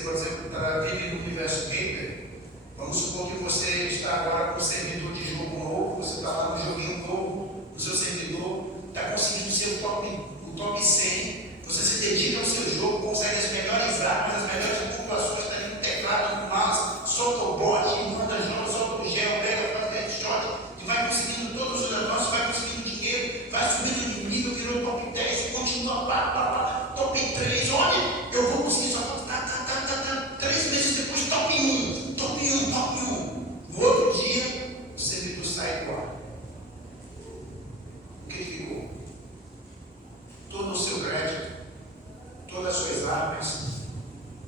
você, por exemplo, vive no universo gamer, vamos supor que você está agora com um servidor de jogo novo, você está lá no joguinho novo, no seu servidor, está conseguindo ser o top 100, você se dedica ao seu jogo, consegue as melhores armas, as melhores pontuações, está ali no teclado, no mouse, solta o bot, manda jogo, solta o gel, pega, faz headshot, e vai conseguindo todos os negócios, vai conseguindo dinheiro, vai subindo de nível, virou top 10, continua top 3, olha, eu vou conseguir só 3 meses depois, top 1. No outro dia, o servidor sai do ar. O que ficou? Todo o seu crédito, todas as suas armas,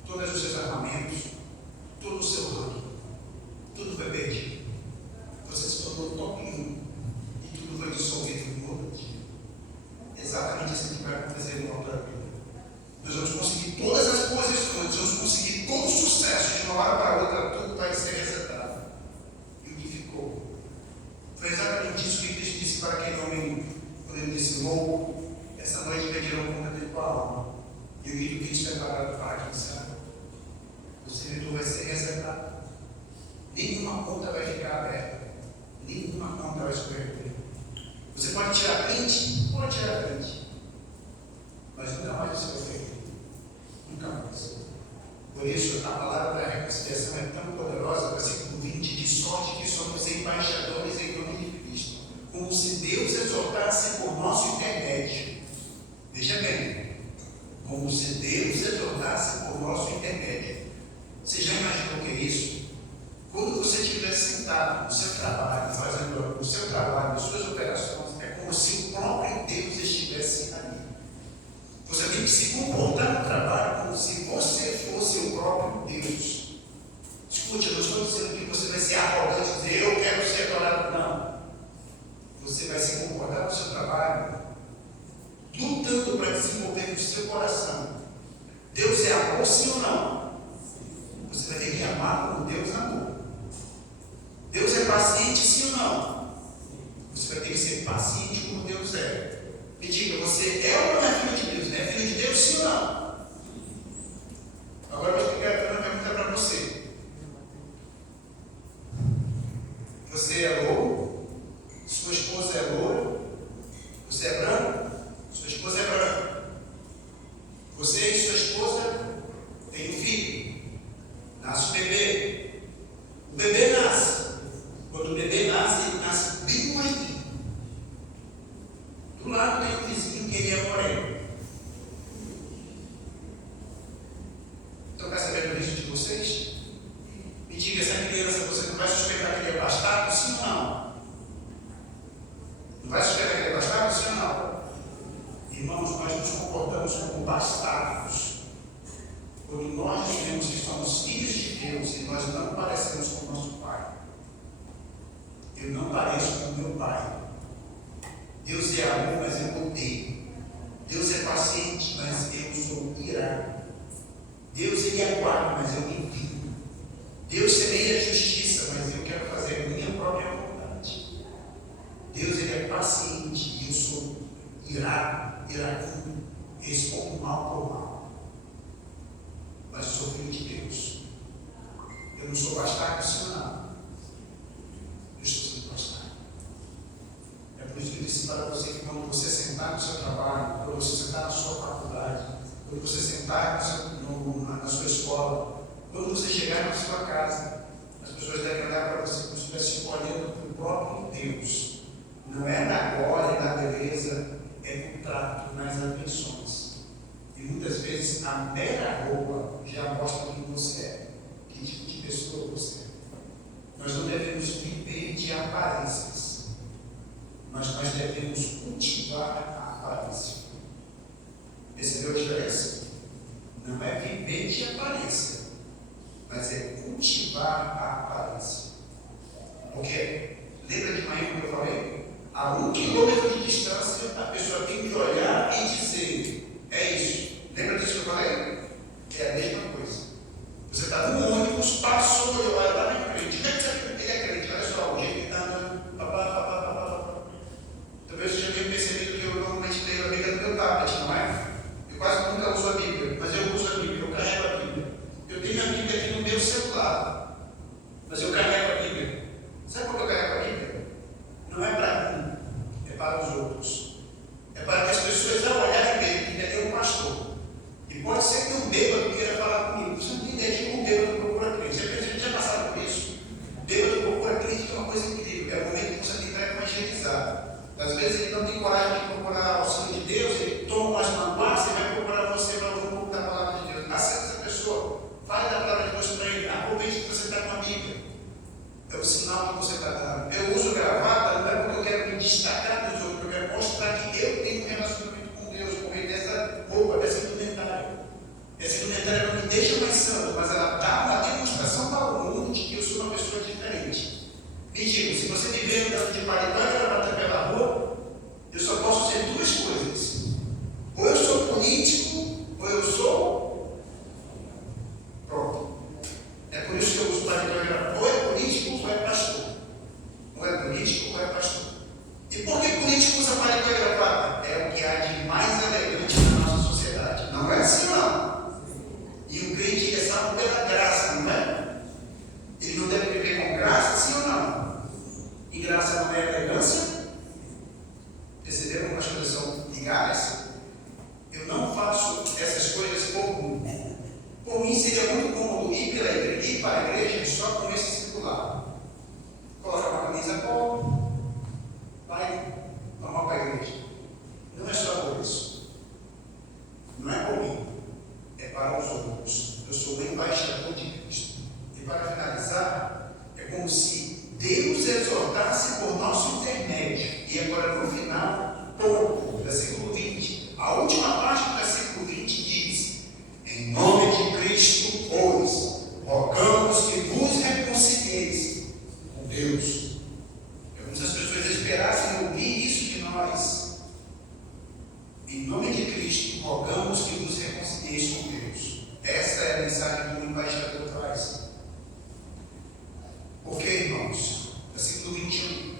todos os seus armamentos, todo o seu ranking, tudo foi perdido. Você se tornou top 1 e tudo foi dissolvido no outro dia. Exatamente isso que vai acontecer no altar da vida. Nós vamos conseguir todas as posições, nós vamos conseguir todo o sucesso, de uma hora para outra, tudo vai ser resetado. E o que ficou? Foi exatamente isso que Cristo disse para aquele homem, quando ele disse: louco, essa noite pediram conta de tua alma. E o que Cristo é preparado para quem sabe? O servidor vai ser resetado. Nenhuma conta vai ficar aberta. Nenhuma conta vai escorrer. Você pode tirar print? Pode tirar print. Mas nunca mais você vai ver. Nunca mais. Por isso, a palavra da reconciliação é tão poderosa, versículo 20, de sorte que somos embaixadores em nome de Cristo, como se Deus exortasse por nosso intermédio. Veja bem, como se Deus exortasse por nosso intermédio. Você já imaginou o que é isso? Quando você estiver sentado no seu trabalho, fazendo o seu trabalho, as suas operações, é como se o próprio Deus estivesse ali. Você tem que se comportar no trabalho como se você fosse o próprio Deus. Escute, eu não estou dizendo que você vai ser arrogante e dizer: eu quero ser adorado. Não. Você vai se comportar no seu trabalho lutando para desenvolver no seu coração. Deus é amor, sim ou não? Você vai ter que amar como Deus amou. Deus é paciente, sim ou não? Você vai ter que ser paciente como Deus é. Me diga, você é ou não é filho de Deus? É filho de Deus, sim ou não? Agora eu vou explicar uma pergunta para você. Você é louro? Sua esposa é loura? Você é branco? Sua esposa é branca. Você e sua esposa têm um filho. Nasce o bebê. O bebê nasce. Quando o bebê nasce, ele nasce bem moreninho. Do lado tem um vizinho que ele é moreno. Então, quer saber do risco de vocês? Me diga, essa criança, você não vai suspeitar que ele é bastardo, sim ou não? Não vai suspeitar que ele é bastardo, sim ou não? Irmãos, nós nos comportamos como bastardos quando nós dizemos que somos filhos de Deus e nós não parecemos com o nosso pai. Eu não pareço com o meu pai. Deus é amor, mas eu odeio. Deus é paciente, mas eu sou irado. Deus ele aguarda, mas eu me vingo. Deus semeia justiça, mas eu quero fazer a minha própria vontade. Deus ele é paciente e eu sou iracundo. Respondo mal por mal. Mas eu sou filho de Deus. Eu não sou bastardo, sim ou não? Eu estou sendo bastardo. É por isso que eu disse para você que quando você sentar no seu trabalho, quando você sentar na sua faculdade, quando você sentar na sua escola, quando você chegar na sua casa, as pessoas devem olhar para você como se estivesse olhando para o próprio Deus. Não é na glória, na beleza, é no trato, nas atenções. E muitas vezes a mera roupa já mostra quem você é, que tipo de pessoa você é. Nós não devemos viver de aparências, mas nós devemos cultivar a aparência. Percebeu a diferença? Não é viver de aparência, mas é cultivar a aparência. Porque, lembra de manhã que eu falei? A 1 quilômetro de distância, a pessoa tem que olhar e dizer: é isso. Lembra disso que eu falei? É a mesma coisa. Você está no ônibus, passou, eu olho lá na frente. Como é que ele é crente? Olha só, o jeito que ele está andando. Talvez você já tenha percebido que eu normalmente leio a Bíblia no meu tablet, não é? Eu quase nunca uso a Bíblia, mas eu uso a Bíblia, eu carrego a Bíblia. Eu tenho Às vezes ele não tem coragem de procurar auxílio de Deus, ele toma umas manguaças e vai procurar você para ouvir um pouco da palavra de Deus. Aceita essa pessoa, fale da palavra de Deus para ele, aproveite que você está com a Bíblia. É o sinal que você está dando. Eu uso gravata, não é porque eu quero me destacar dos outros, eu quero mostrar que eu tenho um relacionamento com Deus, por meio dessa roupa, dessa indumentária. Essa indumentária não me deixa mais santo, mas ela dá uma demonstração para o mundo de que eu sou uma pessoa diferente. Me diga, se você me vê andando de paletó e gravata pela rua, eu só posso ser duas coisas. Ou eu sou político, ou eu sou... Pronto. É por isso que eu uso paletó e gravata. Ou é político, ou é pastor. Ou é político, ou é pastor. E por que político usa paletó e gravata? É o que há de mais elegante na nossa sociedade. Não é assim, não. E o crente é salvo pela graça, não é? Ele não deve viver com graça, sim ou não? E graça não é elegância? Perceberam as coisas são ligadas? Eu não faço essas coisas por mim. Por mim seria muito cômodo ir para a igreja só com esse circular. Coloca uma camisa polo, vai normal para a igreja. Não é só por isso. Não é por mim. É para os outros. Eu sou o embaixador de Cristo. E para finalizar, é como se Deus exortasse por nosso intermédio. E agora no final, versículo 20. A última parte do versículo 20 diz: em nome de Cristo, pois, rogamos que vos reconcilieis com Deus. É como se as pessoas esperassem ouvir isso de nós. Em nome de Cristo, rogamos que vos reconcilieis com Deus. Essa é a mensagem que o embaixador traz. Por que, irmãos? Versículo 21.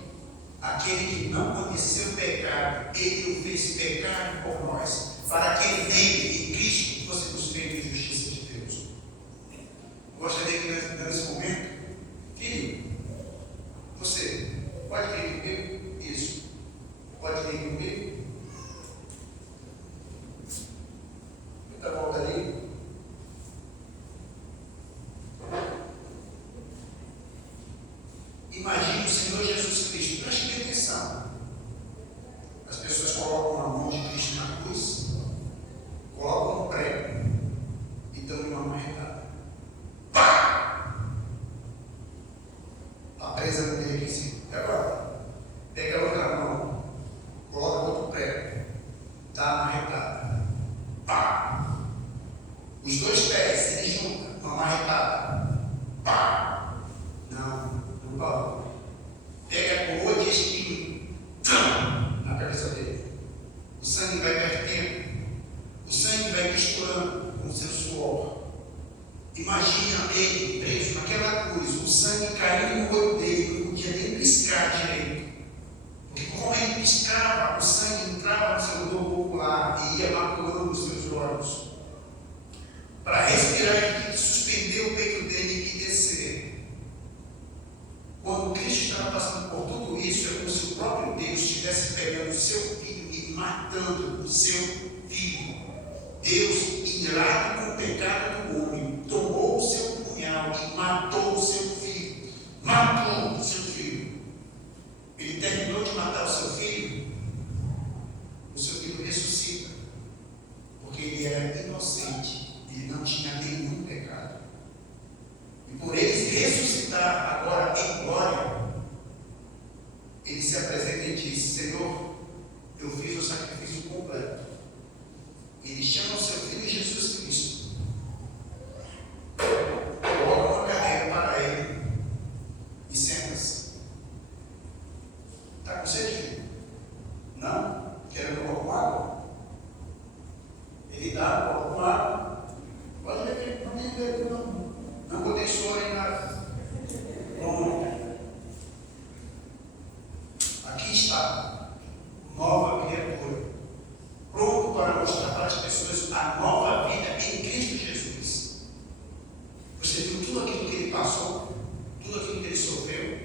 Aquele que não conheceu o pecado, ele o fez pecado por nós, para que nele, em Cristo, fôssemos feitos justiça de Deus. Gostaria que nesse momento, filho, você pode vir comigo? Isso. Pode vir comigo? Muita volta ali. Imagine o Senhor Jesus Cristo. Preste bem atenção. As pessoas colocam a mão de Cristo na cruz, colocam um prego e dão uma marretada. Pá! Está presa no meio aqui em cima. E agora? Pega a outra mão, coloca outro prego, dá uma marretada. Pá! Os dois pés se juntam, uma marretada. Pá! Não pode. Pega a coroa de espinho na cabeça dele. O sangue vai vertendo. O sangue vai misturando com o seu suor. Imagina ele preso naquela cruz, o sangue caindo no olho dele, não podia nem piscar direito. Porque como ele piscava, o sangue entrava no seu globo ocular e ia maculando os seus olhos. Para respirar, ele tinha que suspender o peito dele e descer. Quando Cristo estava passando por tudo isso, é como se o próprio Deus estivesse pegando o seu filho e matando o seu filho. Deus, irado com o pecado do homem, tomou o seu punhal e matou o seu filho. Matou o seu filho. Ele terminou de matar o seu filho ressuscita. Porque ele era inocente, ele não tinha nenhum pecado. E por ele ressuscitar agora em glória, ele se apresenta e diz: Senhor, eu fiz o sacrifício completo. Ele chama o seu filho Jesus Cristo, coloca uma cadeira para ele e senta-se. Está com sede, filho? Não? Quer que eu coloque água? Ele dá, coloca água. Pode beber, não tem beber, não. Não botei soro em nada. Pronto. Aqui está, nova criatura, pronto para mostrar para as pessoas a nova vida em Cristo Jesus. Você viu tudo aquilo que ele passou, tudo aquilo que ele sofreu?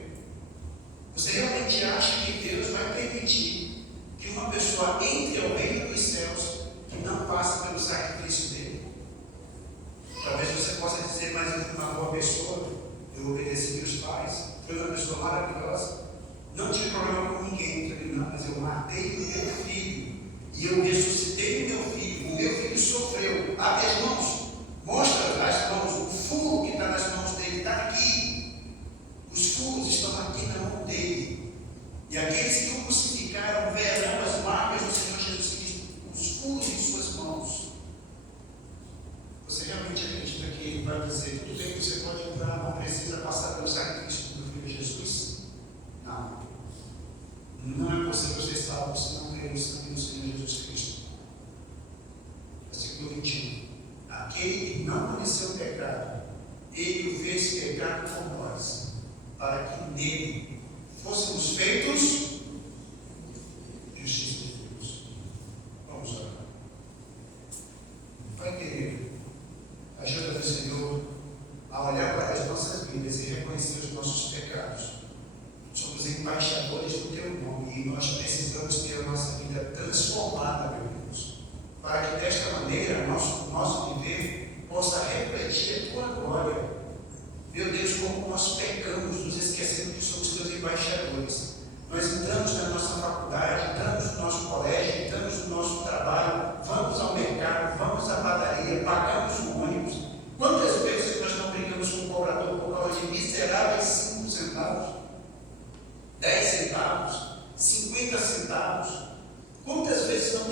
Você realmente acha que Deus vai permitir que uma pessoa entre ao reino dos céus que não passe pelo sacrifício dele? Talvez você possa dizer: mas eu fui uma boa pessoa, eu obedeci meus pais, fui uma pessoa maravilhosa, não tive problema com ninguém, mas eu matei o meu filho e eu ressuscitei o meu filho sofreu. Abre as mãos, mostra as mãos, o furo que está nas mãos dele está aqui. Os furos estão aqui na mão dele. E aqueles que o crucificaram verão as marcas do Senhor Jesus Cristo, os furos em suas mãos. Você realmente acredita que ele vai dizer, tudo bem que você pode entrar, não precisa passar pelo sacrifício do Filho Jesus? Não. Não é possível ser salvo se não crer no sangue do Senhor Jesus Cristo. Versículo 21. Aquele que não conheceu o pecado, ele o fez pecado por nós, para que nele fôssemos feitos justiça de Deus. Vamos orar. Pai querido, ajuda-nos, Senhor, a olhar para as nossas vidas e reconhecer os nossos pecados. Somos embaixadores do Teu nome e nós precisamos ter a nossa vida transformada, meu Deus, para que desta maneira nosso viver possa refletir a Tua glória. Meu Deus, como nós pecamos, nos esquecendo que somos Teus embaixadores. Nós entramos na nossa faculdade, entramos no nosso colégio, entramos no nosso trabalho, vamos ao mercado, vamos à padaria, pagamos o ônibus. Quantas vezes nós não brigamos com o cobrador por causa de miseráveis 5 centavos, 10 centavos, 50 centavos? Quantas vezes não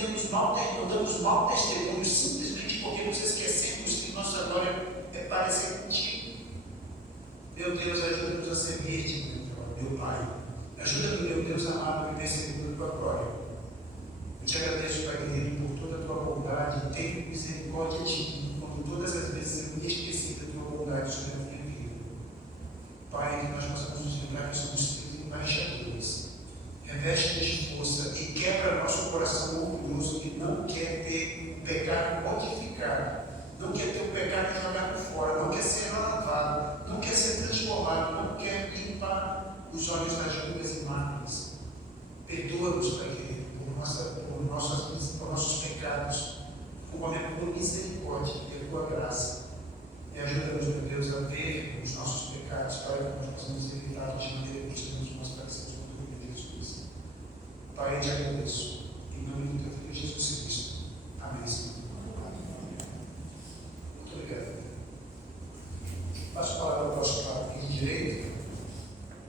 damos mau testemunho simplesmente porque nos esquecemos que nossa glória é parecer contigo? Meu Deus, ajuda-nos a servir-te, meu Pai. Ajuda-nos, meu Deus amado, a viver segundo a Tua glória. Eu te agradeço, Pai querido, por toda a Tua bondade. Tenha misericórdia de mim, quando todas as vezes eu me esqueci da Tua bondade sobre a minha vida. Pai, que nós possamos nos lembrar que somos Teus embaixadores. Reveste-nos de força e quebra nosso coração orgulhoso que não quer ter o pecado modificado, não quer ter o pecado jogado fora, não quer ser lavado, não quer ser transformado, não quer limpar os olhos das rugas e máculas. Perdoa-nos, Pai querido, por nossos pecados, por misericórdia, pela Tua graça. E ajuda-nos, meu Deus, a ver os nossos pecados, para que nós possamos evitá-los de maneira que nós parecemos com o Filho de Jesus. Pai, eu te agradeço.